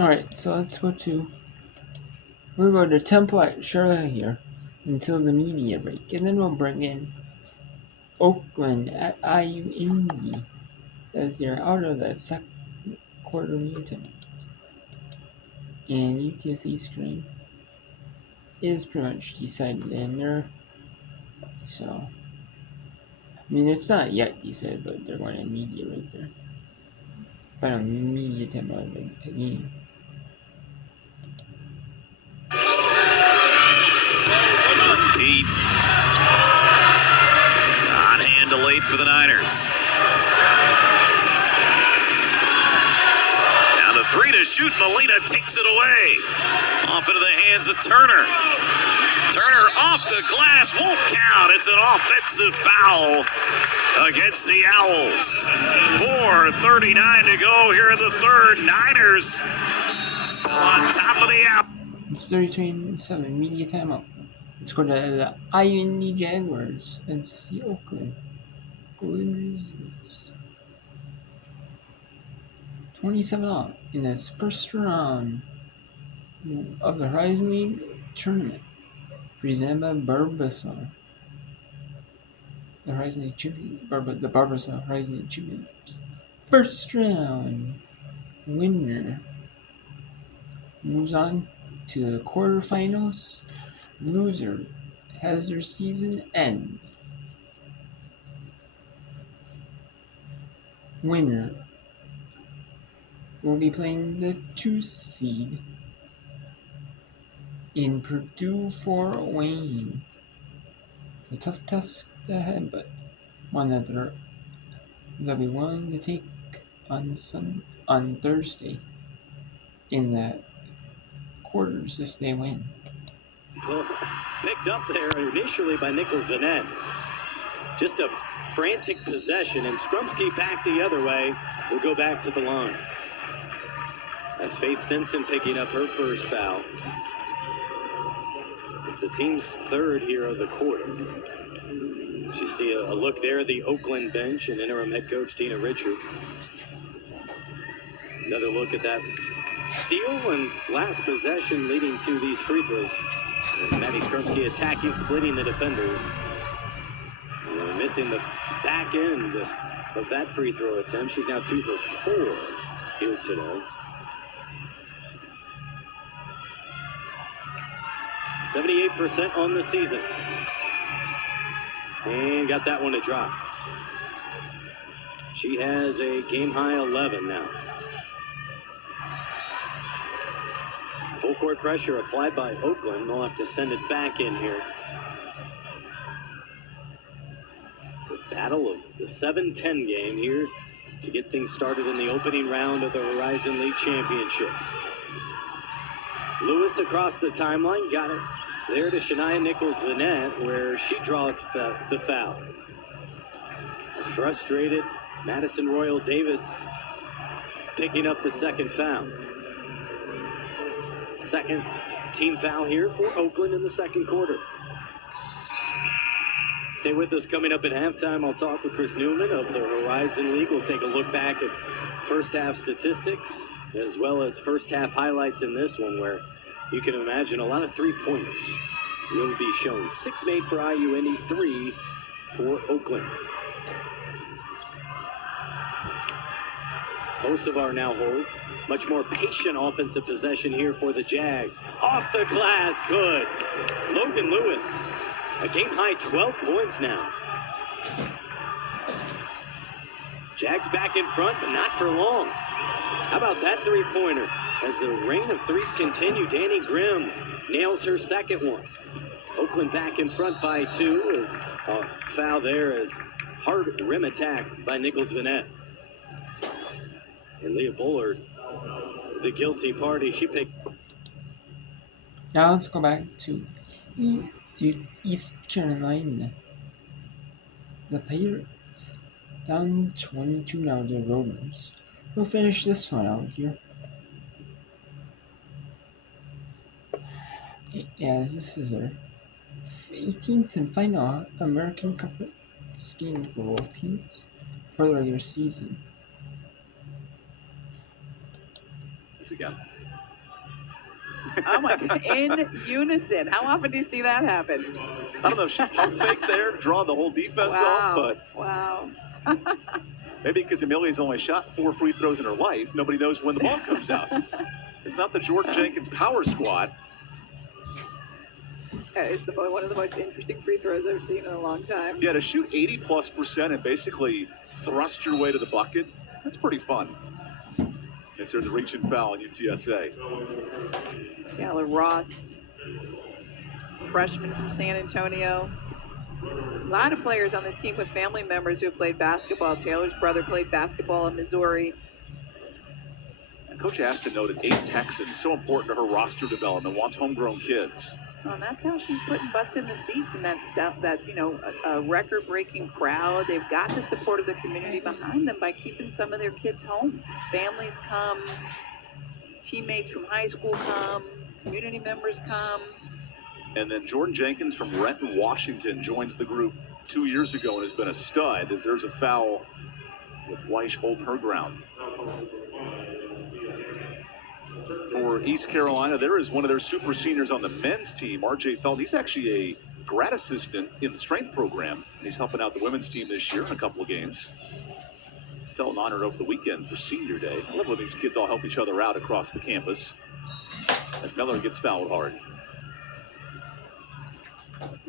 Alright, so we'll go to Temple at Charlotte here until the media break, and then we'll bring in Oakland at IU Indy as they're out of the second quarter media tournament. And UTSA screen is pretty much decided in there. So, I mean, it's not yet decided, but they're going to media right there. Final media time of the game. Pete on hand to late for the Niners. Down to 3 to shoot. Molina takes it away. Off into the hands of Turner. Turner off the glass, won't count. It's an offensive foul against the Owls. 4:39 to go here in the third. Niners still on top of the Owls. It's 33-7 media timeout. Let's go to the IU Indy Jaguars and see Oakland Golden Grizzlies. 27-0 in this first round of the Horizon League tournament, presented by Barbasol. The Horizon League champion, the Barbasol Horizon League championships. First round winner moves on to the quarterfinals. Loser has their season end. Winner will be playing the 2 seed in Purdue Fort Wayne. A tough test ahead, but one that they'll be willing to take on Thursday in the quarters if they win. So, picked up there initially by Nichols Vanette. Just a frantic possession, and Skrumsky back the other way. Will go back to the line. That's Faith Stinson picking up her first foul. It's the team's third here of the quarter. You see a look there at the Oakland bench and interim head coach Dina Richards. Another look at that steal and last possession leading to these free throws. As Maddie Skrumsky attacking, splitting the defenders. And missing the back end of that free throw attempt. She's now 2 for 4 here today. 78% on the season. And got that one to drop. She has a game-high 11 now. Full court pressure applied by Oakland. They'll have to send it back in here. It's a battle of the 7-10 game here to get things started in the opening round of the Horizon League Championships. Lewis across the timeline, got it there to Shania Nichols-Vanette, where she draws the foul. Frustrated, Madison Royal Davis picking up the second foul. Second team foul here for Oakland in the second quarter. Stay with us. Coming up at halftime, I'll talk with Chris Newman of the Horizon League. We'll take a look back at first half statistics as well as first half highlights in this one, where you can imagine a lot of three-pointers will be shown. 6 made for IU Indy, 3 for Oakland. Hocevar now holds. Much more patient offensive possession here for the Jags. Off the glass, good. Logan Lewis, a game-high 12 points now. Jags back in front, but not for long. How about that three-pointer? As the rain of threes continue, Danny Grimm nails her second one. Oakland back in front by 2 as a foul there as hard rim attack by Nichols-Vanette. And Leah Bullard, the guilty party, she picked. Now let's go back to East Carolina. The Pirates down 22 now, the Rollers. We'll finish this one out here. As this is our 18th and final American Conference game for both teams for the regular season. points again. Oh my God! In unison. How often do you see that happen? I don't know if she pump faked there, draw the whole defense off, but wow. maybe because Amelia's only shot 4 free throws in her life, nobody knows when the ball comes out. It's not the Jordan Jenkins power squad. It's one of the most interesting free throws I've seen in a long time. Yeah, to shoot 80+% and basically thrust your way to the bucket, that's pretty fun. Yes, there's a reaching foul on UTSA. Taylor Ross, freshman from San Antonio. A lot of players on this team with family members who have played basketball. Taylor's brother played basketball in Missouri. And Coach Ashton noted 8 Texans, so important to her roster development, wants homegrown kids. Well, and that's how she's putting butts in the seats, and that a record-breaking crowd. They've got the support of the community behind them by keeping some of their kids home. Families come, teammates from high school come, community members come. And then Jordan Jenkins from Renton, Washington joins the group 2 years ago and has been a stud, as there's a foul with Weish holding her ground. For East Carolina, there is one of their super seniors on the men's team, R.J. Felton. He's actually a grad assistant in the strength program. He's helping out the women's team this year in a couple of games. Felton honored over the weekend for senior day. I love when these kids all help each other out across the campus as Miller gets fouled hard.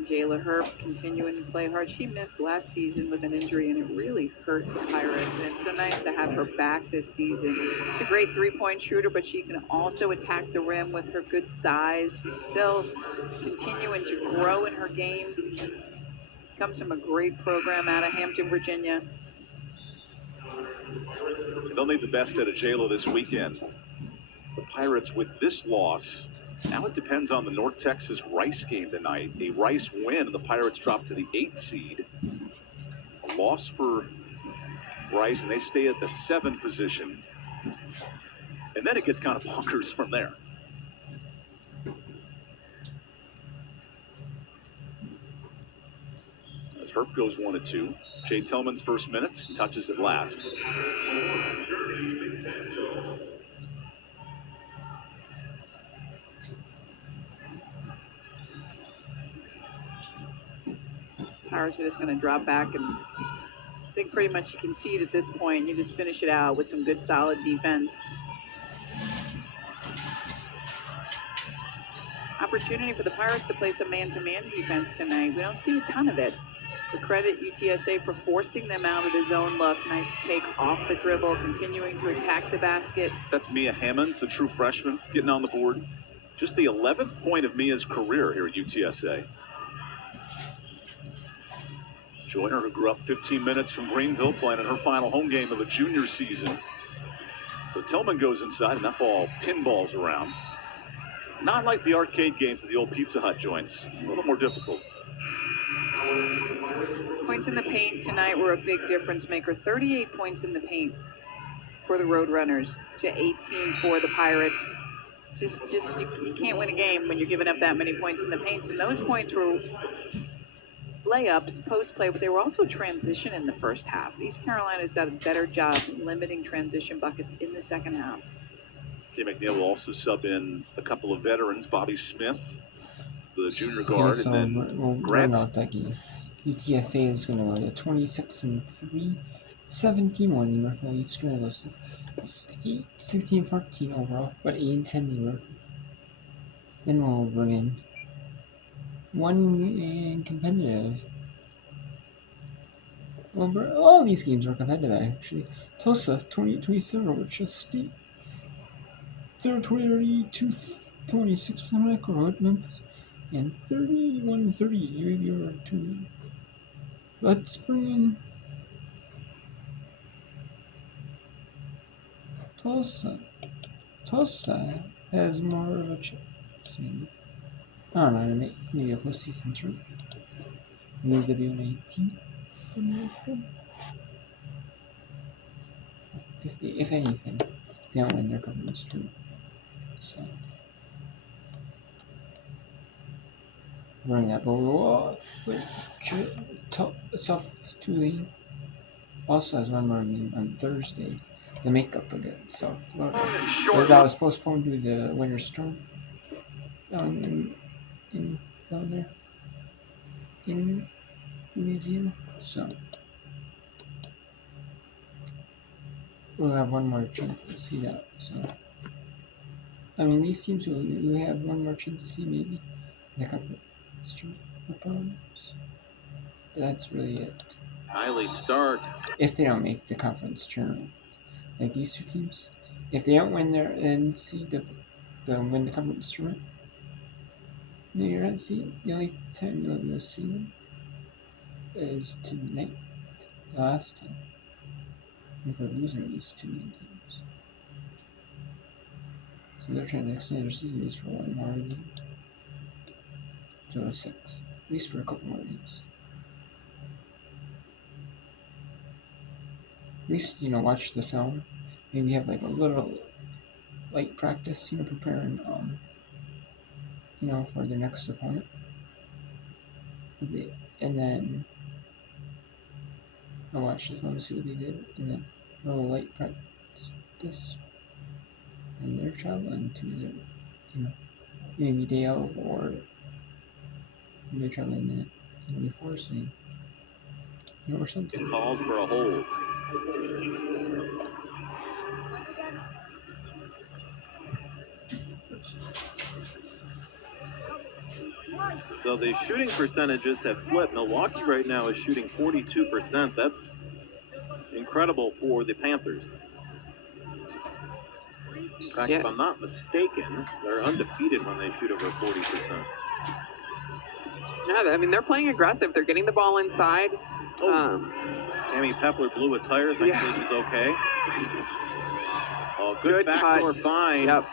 Jayla Herb continuing to play hard. She missed last season with an injury, and it really hurt the Pirates. And it's so nice to have her back this season. She's a great three-point shooter, but she can also attack the rim with her good size. She's still continuing to grow in her game. Comes from a great program out of Hampton, Virginia. They'll need the best out of Jayla this weekend. The Pirates, with this loss, now it depends on the North Texas Rice game tonight. A Rice win, and the Pirates drop to the 8th seed. A loss for Rice, and they stay at the 7th position. And then it gets kind of bonkers from there. As Herb goes 1-2. Jay Tillman's first minutes, touches it last. Pirates are just going to drop back, and I think pretty much you concede at this point. You just finish it out with some good, solid defense. Opportunity for the Pirates to play some man-to-man defense tonight. We don't see a ton of it. We credit UTSA for forcing them out of the zone look. Nice take off the dribble, continuing to attack the basket. That's Mia Hammonds, the true freshman, getting on the board. Just the 11th point of Mia's career here at UTSA. Joyner, who grew up 15 minutes from Greenville, playing in her final home game of the junior season. So Tillman goes inside, and that ball pinballs around. Not like the arcade games at the old Pizza Hut joints. A little more difficult. Points in the paint tonight were a big difference maker. 38 points in the paint for the Roadrunners to 18 for the Pirates. You can't win a game when you're giving up that many points in the paint. And those points were layups, post play, but they were also transition in the first half. East Carolina's done a better job limiting transition buckets in the second half. Kay McNeil will also sub in a couple of veterans, Bobby Smith, the junior guard, Okay, so and then we'll Grant. run out that game. UTSA is going to go to 26-3, 17-1 New York. East going to go 16-14 overall, but 8-10 New York. Then we'll bring in one competitive. Well, all these games are competitive actually. Tulsa 28-27 over Chess State. They're 22-26 on Echo Road, Memphis, and 31-30 you're to. Let's bring in Tulsa. Tulsa has more of a chance. I don't know, maybe a postseason trip. Maybe W19. If anything, they don't win their conference trip. So, running that ball, tough to lead. Also has one more game on Thursday. the makeup against South Florida. Short That was postponed due to the winter storm down there in Louisiana. So we'll have one more chance to see that. So I mean, these teams will have one more chance to see maybe the conference opponents. But that's really it. Kylie Stark. If they don't make the conference tournament, like these two teams, if they don't win their NCAA, they'll win the conference tournament. No, your NCAA, the only time you'll see them is tonight. The last time. If we're losing these two teams. So they're trying to extend their season at least for one more game. So a 6. At least for a couple more games. At least, watch the film. Maybe have like a little light practice, preparing for their next opponent. And then I'll watch the film to see what they did, and then a little light practice. And they're traveling to their, maybe day out, or they're traveling before, so or something. Called for a hold. So the shooting percentages have flipped. Milwaukee right now is shooting 42%. That's incredible for the Panthers. In fact, if I'm not mistaken, they're undefeated when they shoot over 40%. Yeah, I mean, they're playing aggressive. They're getting the ball inside. Amy Pepler blew a tire. Thankfully, she's okay. Oh, good backdoor cut. find. Yep.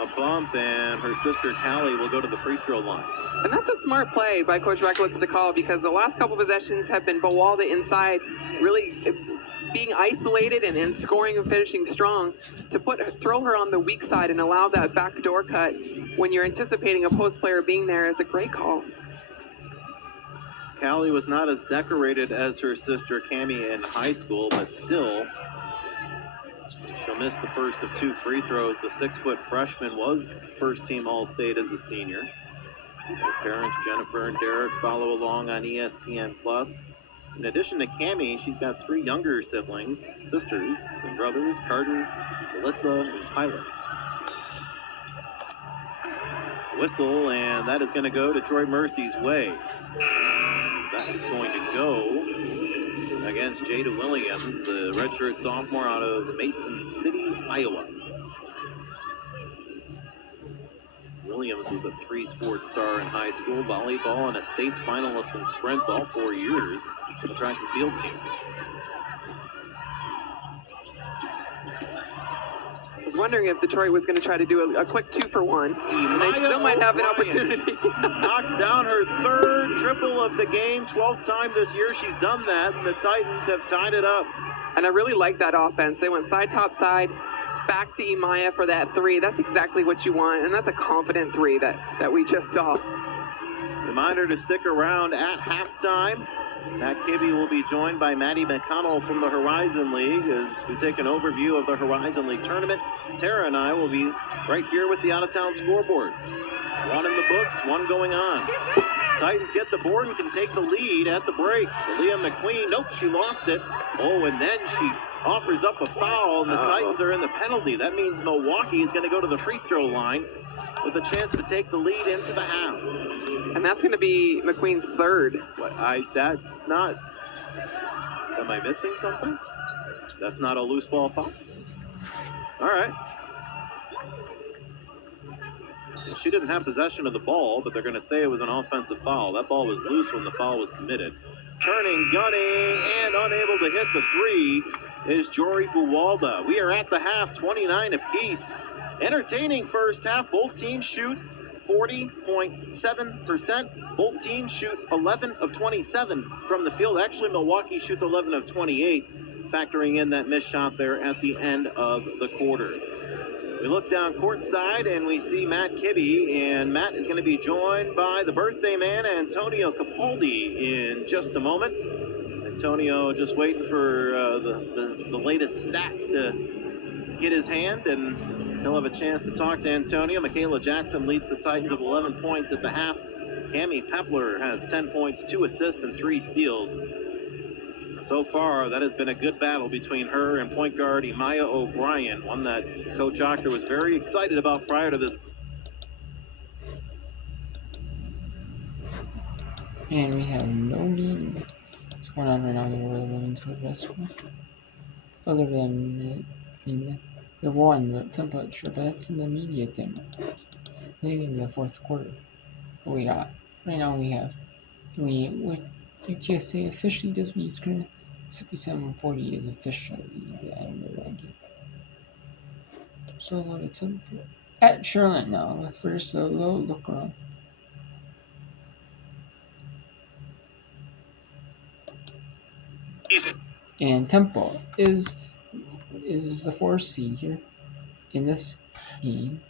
A bump, and her sister Callie will go to the free throw line. And that's a smart play by Coach Recklitz to call, because the last couple possessions have been Bawalda inside, really being isolated and scoring and finishing strong. To throw her on the weak side and allow that backdoor cut when you're anticipating a post player being there is a great call. Callie was not as decorated as her sister Cammie in high school, but still, she'll miss the first of 2 free throws. The 6-foot freshman was first-team All-State as a senior. Her parents, Jennifer and Derek, follow along on ESPN+. In addition to Cammie, she's got 3 younger siblings, sisters and brothers, Carter, Alyssa, and Tyler. Whistle, and that is going to go Detroit Mercy's way. That is going to go against Jada Williams, the redshirt sophomore out of Mason City, Iowa. Williams was a 3-sport star in high school, volleyball, and a state finalist in sprints all 4 years for the track and field team. I was wondering if Detroit was going to try to do a quick 2-for-1. And they still might have an opportunity. Knocks down her 3rd triple of the game, 12th time this year she's done that, and the Titans have tied it up. And I really like that offense. They went side, top, side, back to Imaya for that 3. That's exactly what you want, and that's a confident 3 that we just saw. Reminder to stick around at halftime. Matt Kibbe will be joined by Maddie McConnell from the Horizon League as we take an overview of the Horizon League tournament. Tara and I will be right here with the out-of-town scoreboard. 1 in the books, 1 going on. Titans get the board and can take the lead at the break. Leah McQueen, nope, she lost it. Oh, and then she offers up a foul, and the Titans are in the penalty. That means Milwaukee is going to go to the free throw line with a chance to take the lead into the half. And that's going to be McQueen's 3rd. That's not... Am I missing something? That's not a loose ball foul? All right. She didn't have possession of the ball, but they're going to say it was an offensive foul. That ball was loose when the foul was committed. Turning, gunning, and unable to hit the 3 is Jory Buwalda. We are at the half, 29 apiece. Entertaining first half. Both teams shoot 40.7%. Both teams shoot 11 of 27 from the field. Actually, Milwaukee shoots 11 of 28, factoring in that missed shot there at the end of the quarter. We look down courtside and we see Matt Kibbe, and Matt is going to be joined by the birthday man, Antonio Capaldi, in just a moment. Antonio just waiting for the the latest stats to hit his hand, and he'll have a chance to talk to Antonio. Michaela Jackson leads the Titans with 11 points at the half. Cami Pepler has 10 points, 2 assists, and 3 steals. So far, that has been a good battle between her and point guard Imaya O'Brien, one that Coach Octor was very excited about prior to this. And we have no lead. What's going on right now in the world of women's basketball? Other than the one temperature, but that's in the media thing. Maybe in the fourth quarter. What we got right now, what UTSA officially this week's 67-40 is officially the end of the game. So what a temper at Charlotte now. First a low look around. And Temple is the 4th seed here in this game.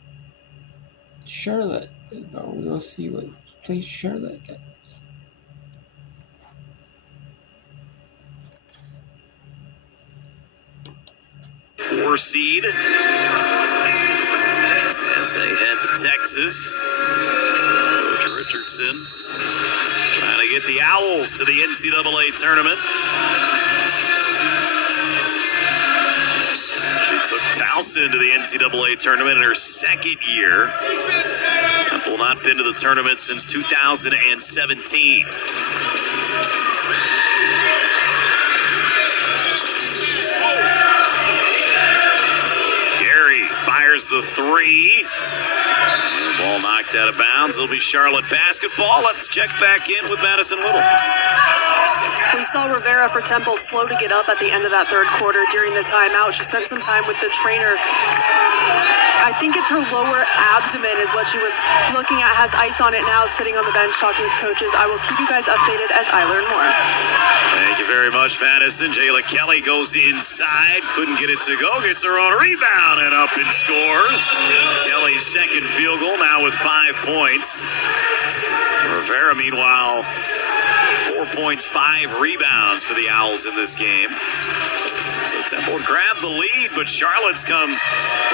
Charlotte, though, we'll see what place Charlotte gets. Four seed as they head to Texas. Coach Richardson trying to get the Owls to the NCAA tournament. She took Towson to the NCAA tournament in her second year. Temple not been to the tournament since 2017. Fires the three. Ball knocked out of bounds. It'll be Charlotte basketball. Let's check back in with Madison Little. We saw Rivera for Temple slow to get up at the end of that third quarter during the timeout. She spent some time with the trainer. I think it's her lower abdomen is what she was looking at. Has ice on it now, sitting on the bench talking with coaches. I will keep you guys updated as I learn more. Thank you very much, Madison. Jayla Kelly goes inside. Couldn't get it to go. Gets her own rebound and up and scores. Kelly's second field goal now with 5 points. Rivera, meanwhile, 4 points, 5 rebounds for the Owls in this game. So Temple grabbed the lead, but Charlotte's come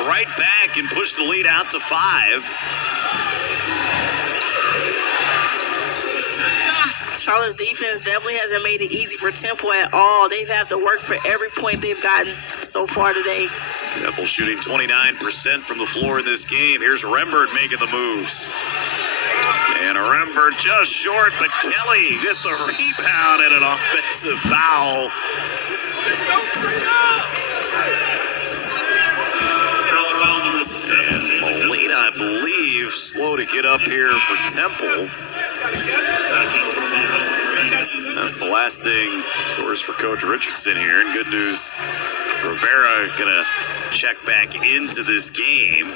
right back and pushed the lead out to 5. Charlotte's defense definitely hasn't made it easy for Temple at all. They've had to work for every point they've gotten so far today. Temple shooting 29% from the floor in this game. Here's Rembert making the moves. And Rembert just short, but Kelly get the rebound and an offensive foul. And Molina, I believe, slow to get up here for Temple. That's the last thing, of course, for Coach Richardson here. And good news, Rivera gonna check back into this game.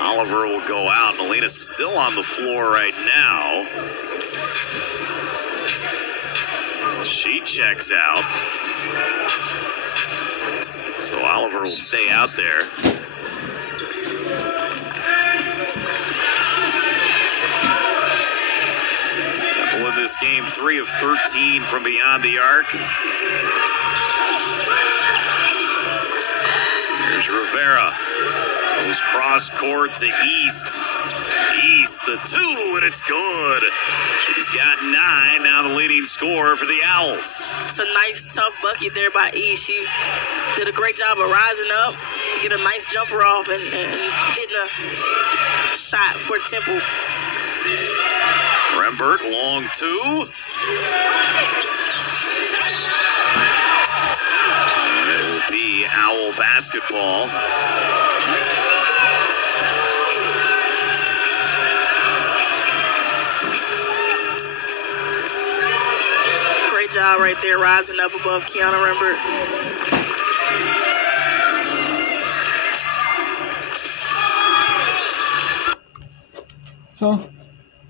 Oliver will go out. Molina's still on the floor right now. She checks out. So Oliver will stay out there. Temple in this game, 3 of 13 from beyond the arc. Here's Rivera. Goes cross court to East. East, the 2, and it's good. She's got 9, now the leading scorer for the Owls. It's a nice, tough bucket there by East. She did a great job of rising up, get a nice jumper off, and hitting a shot for Temple. Rembert, long 2. And it will be Owl basketball. Job right there, rising up above Kiana Rembert. So,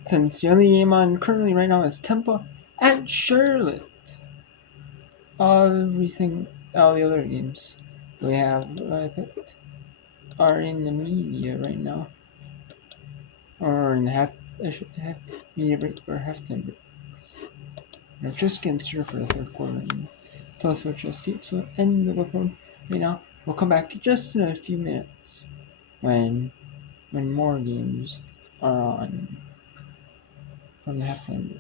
since the only game on currently right now is Temple at Charlotte, all the other games we have picked are in the media right now, or in the half media break or halftime breaks. just getting started for the third quarter. And tell us what you'll see. So end the report right now. We'll come back just in a few minutes when more games are on from the halftime.